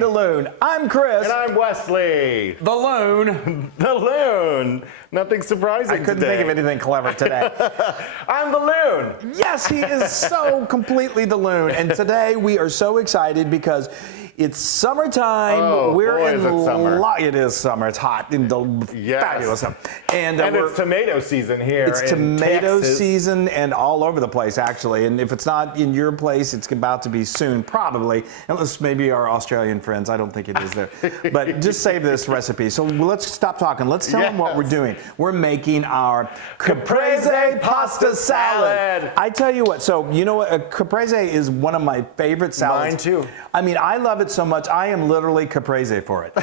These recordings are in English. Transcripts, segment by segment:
to Loon. I'm Chris. And I'm Wesley. The Loon. The Loon. Nothing surprising I couldn't think of anything clever today. I'm the Loon. Yes, he is so completely the Loon. And today we are so excited because it's summertime. Oh, We're boy, in is it summer. It is summer. It's hot and fabulous. And it's tomato season here. It's tomato season and all over the place, actually. And if it's not in your place, it's about to be soon, probably. Unless maybe our Australian friends. I don't think it is there. But just save this recipe. So let's stop talking. Let's tell them what we're doing. We're making our Caprese pasta salad. I tell you what. So you know what? Caprese is one of my favorite salads. Mine too. I mean, I love it so much. I am literally Caprese for it.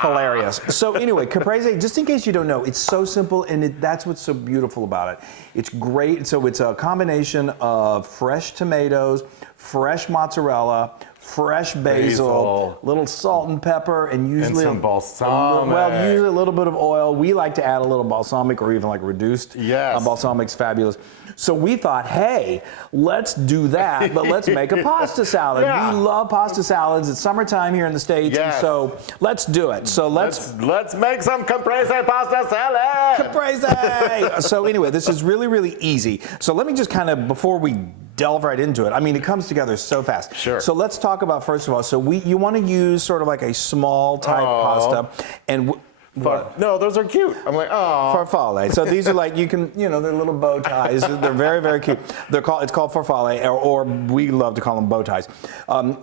Hilarious. So anyway, Caprese, just in case you don't know, it's so simple, and that's what's so beautiful about it. It's great. So it's a combination of fresh tomatoes, fresh mozzarella, fresh basil, little salt and pepper, and usually some balsamic. Usually a little bit of oil. We like to add a little balsamic or even like reduced. Yes. Balsamic's fabulous. So we thought, hey, let's do that, but let's make a pasta salad. Yeah. We love pasta salads. It's summertime here in the States, Yes. and so let's do it. So let's make some Caprese pasta salad. Caprese. So anyway, this is really, really easy. So let me just kind of, before we delve right into it, I mean, it comes together so fast. Sure. So let's talk about, first of all, so you want to use sort of like a small type pasta, and no, those are cute. I'm like, oh. Farfalle. So these are like, they're little bow ties. They're very, very cute. It's called farfalle, or we love to call them bow ties.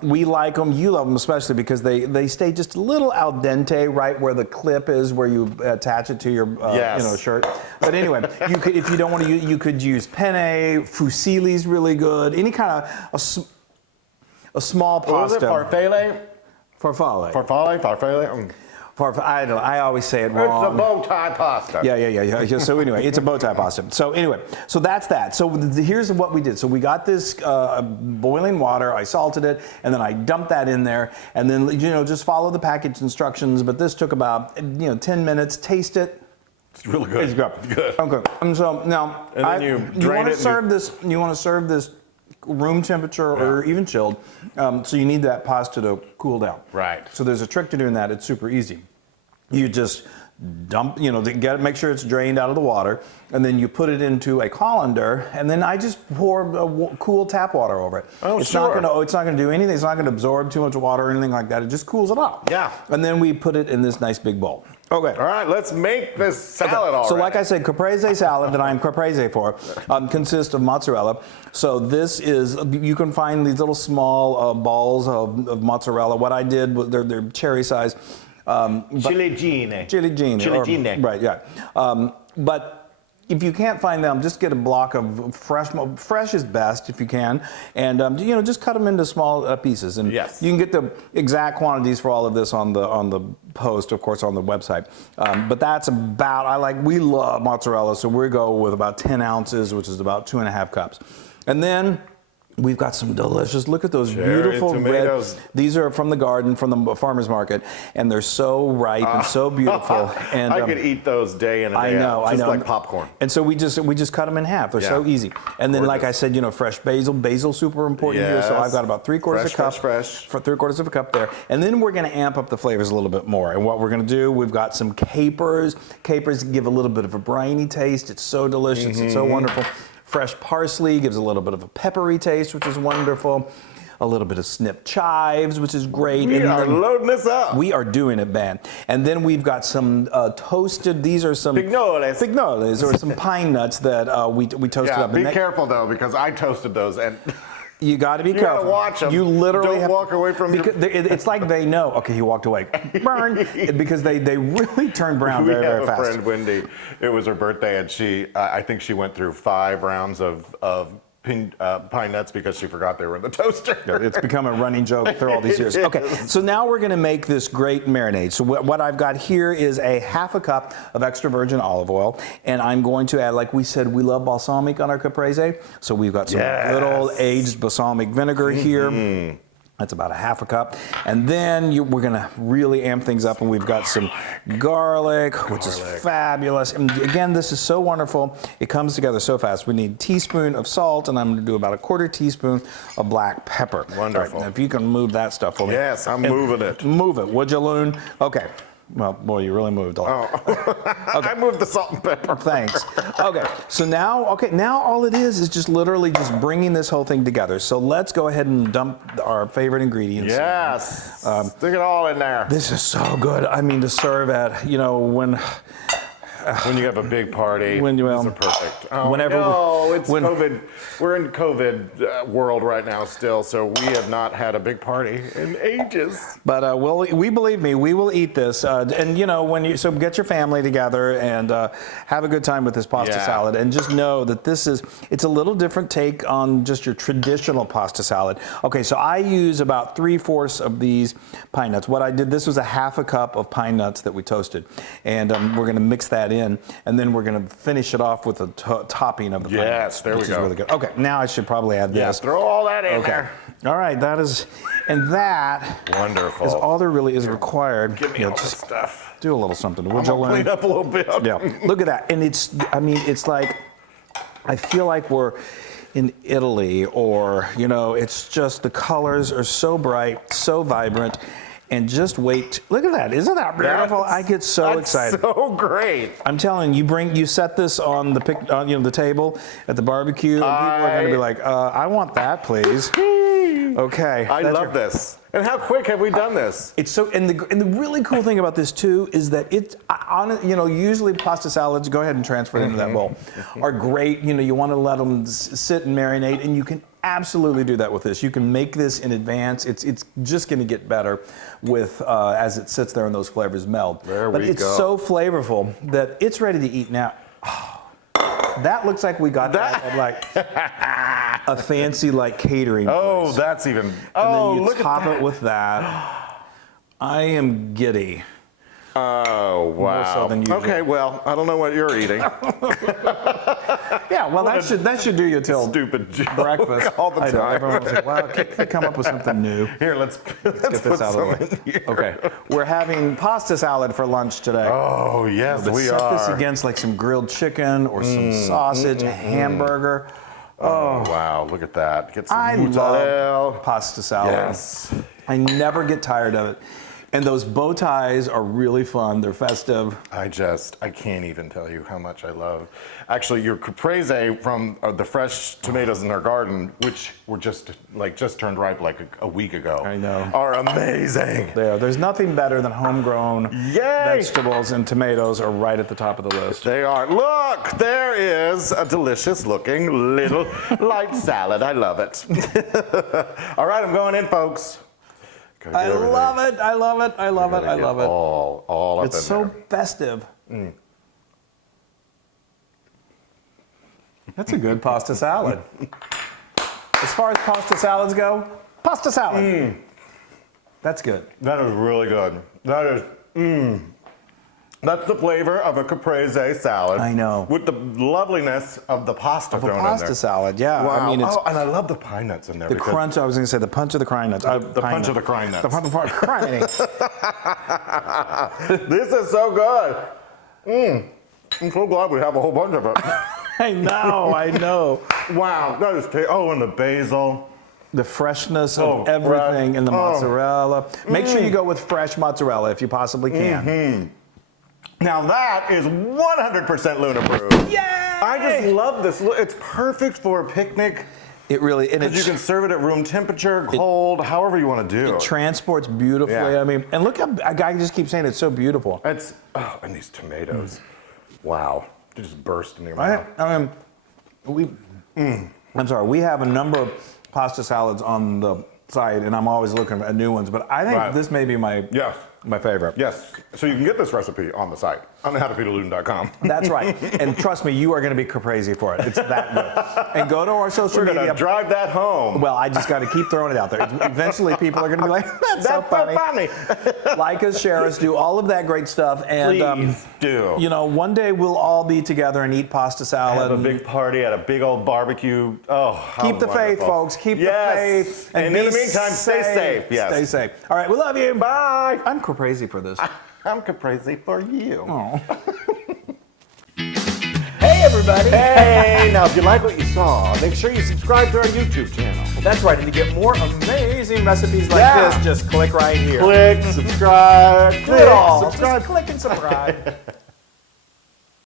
We like them. You love them especially because they stay just a little al dente, right where the clip is, where you attach it to your shirt. But anyway, if you don't want to, you could use penne. Fusilli's really good. Any kind of a small pasta. What was it? Farfalle. Farfalle. Farfalle. I always say it wrong. It's a bow tie pasta. Yeah. So anyway, it's a bow tie pasta. So anyway, so that's that. So here's what we did. So we got this boiling water. I salted it, and then I dumped that in there, and then just follow the package instructions. But this took about 10 minutes. Taste it. It's really good. It's good. Good. Okay. And so now you want to serve this. You want to serve this room temperature or even chilled, so you need that pasta to cool down. Right. So there's a trick to doing that. It's super easy. You just dump, make sure it's drained out of the water, and then you put it into a colander, and then I just pour cool tap water over it. Oh, it's sure. It's not going to do anything. It's not going to absorb too much water or anything like that. It just cools it off. Yeah. And then we put it in this nice big bowl. Okay. All right, let's make this salad already. So like I said, Caprese salad that I'm Caprese for consists of mozzarella. So this is, you can find these little small balls of mozzarella. What I did was they're cherry size. Ciliegine. Right, yeah. But if you can't find them, just get a block of fresh. Fresh is best if you can, and just cut them into small pieces. And yes. You can get the exact quantities for all of this on the post, of course, on the website. But that's about. We love mozzarella, so we go with about 10 ounces, which is about 2.5 cups, and then. We've got some delicious, look at those beautiful tomatoes. red. These are from the garden, from the farmer's market, and they're so ripe and so beautiful. And I could eat those day in and day out, just like popcorn. And so we just cut them in half. They're so easy. And then, like I said, fresh basil. Basil's super important here. So I've got about 3/4 cup. Fresh. For 3/4 of a cup there. And then we're going to amp up the flavors a little bit more. And what we're going to do, we've got some capers. Capers give a little bit of a briny taste. It's so delicious. It's so wonderful. Fresh parsley gives a little bit of a peppery taste, which is wonderful. A little bit of snipped chives, which is great. We are loading this up. We are doing it, man. And then we've got some toasted, these are some... Pignoles, or some pine nuts that we toasted up. Be careful, though, because I toasted those, and... You got to be careful. You got to watch them. You literally don't walk away from it's like they know. Okay, he walked away. Burn, because they really turn brown very, very fast. We have a friend, Wendy. It was her birthday, and I think she went through 5 rounds of pine nuts because she forgot they were in the toaster. It's become a running joke through all these years. Okay, so now we're going to make this great marinade. So what I've got here is a 1/2 cup of extra virgin olive oil, and I'm going to add, like we said, we love balsamic on our Caprese, so we've got some good old aged balsamic vinegar here. That's about a half a cup. And then we're gonna really amp things up, and we've got some garlic, which is fabulous. And again, this is so wonderful. It comes together so fast. We need a teaspoon of salt, and I'm gonna do about a quarter teaspoon of black pepper. Wonderful. Right, now, if you can move that stuff for me. Yes, I'm moving it. Move it, would you, Loon? Okay. Well, boy, you really moved a lot. Oh. I moved the salt and pepper. Thanks. Okay, so now all it is just literally just bringing this whole thing together. So let's go ahead and dump our favorite ingredients. Yes. Stick it all in there. This is so good. I mean, to serve at, When you have a big party, these are perfect. Oh, whenever no, it's COVID. We're in COVID world right now still, so we have not had a big party in ages. But we believe me, we will eat this. And so get your family together and have a good time with this pasta salad, and just know that it's a little different take on just your traditional pasta salad. Okay, so I use about 3/4 of these pine nuts. What I did, this was a half a cup of pine nuts that we toasted, and we're gonna mix that in, and then we're gonna finish it off with a topping of the pine nuts. Yes, there we go. Is really good. Okay, now I should probably add this. Yes, throw all that in there. All right, that is wonderful. is all there really is required. Give me all this stuff. Do a little something. I'm gonna clean up a little bit. Yeah, look at that. And it's like, I feel like we're in Italy, or, it's just the colors are so bright, so vibrant. And just wait. Look at that. Isn't that beautiful? I get so excited. So great. I'm telling you, you set this on the table at the barbecue, and people are going to be like, I want that, please. Okay. I love this. And how quick have we done this? It's so, and the really cool thing about this too is that usually pasta salads, go ahead and transfer it into that bowl, are great. You want to let them sit and marinate, and you can absolutely do that with this. You can make this in advance. It's just going to get better with as it sits there and those flavors meld. But it's so flavorful that it's ready to eat now. Oh, that looks like we got that at like a fancy catering place. That's even. And then you top it with that. I am giddy. Oh, wow. More so than usual. Okay, well, I don't know what you're eating. Yeah, well, that should do you till stupid joke breakfast. All the time. I know, everyone was like, well, can they come up with something new? Here, let's get this out of the way. Okay, we're having pasta salad for lunch today. Oh, yes, we set are. This against like some grilled chicken or some sausage, a hamburger. Oh, wow, look at that. Get some I mozzarella. love pasta salad. Yes. I never get tired of it. And those bow ties are really fun. They're festive. I can't even tell you how much I love. Actually, your caprese from the fresh tomatoes in our garden, which were just turned ripe like a week ago. I know. Are amazing. There's nothing better than homegrown vegetables, and tomatoes are right at the top of the list. They are. Look, there is a delicious looking little light salad. I love it. All right, I'm going in, folks. I love it. I love it. I love it. I love it. All up it's in so there. festive. That's a good pasta salad. As far as pasta salads go, pasta salad. That's good. That is really good. That is. That's the flavor of a caprese salad. I know. With the loveliness of the pasta thrown in there. Pasta salad, yeah. Wow. I mean, it's and I love the pine nuts in there. the crunch. I was going to say the punch of the crine nuts. The punch of the crine nuts. The punch of the crine nuts. This is so good. I'm so glad we have a whole bunch of it. I know. Wow, that is and the basil. The freshness of everything in the mozzarella. Make sure you go with fresh mozzarella if you possibly can. Now that is 100% Loon approved. Yay! I just love this. It's perfect for a picnic. It really, and you can serve it at room temperature, cold, however you want to do it. It transports beautifully. Yeah. I mean, and look how a guy just keeps saying it's so beautiful. And these tomatoes. Wow. They just burst in your mouth. I'm sorry, we have a number of pasta salads on the site, and I'm always looking at new ones, but I think this may be my My favorite. Yes. So you can get this recipe on the site on howtofeedaloon.com. That's right. And trust me, you are going to be crazy for it. It's that good. And go to our social We're media. going to drive that home. Well, I just got to keep throwing it out there. Eventually, people are going to be like, that's so funny. Like us, share us, do all of that great stuff. And, Please do. You know, one day we'll all be together and eat pasta salad. Have a big party at a big old barbecue. Oh, how Keep the faith, wonderful. folks. Keep the faith. And in be the meantime, stay safe. Yes. Stay safe. All right, we love you. Bye. I'm crazy for this. I'm Caprese for you. Oh. Hey, everybody. Hey, now if you like what you saw, make sure you subscribe to our YouTube channel. That's right. And to get more amazing recipes like this, just click right here. Click, subscribe, Do it all. subscribe. Just click and subscribe.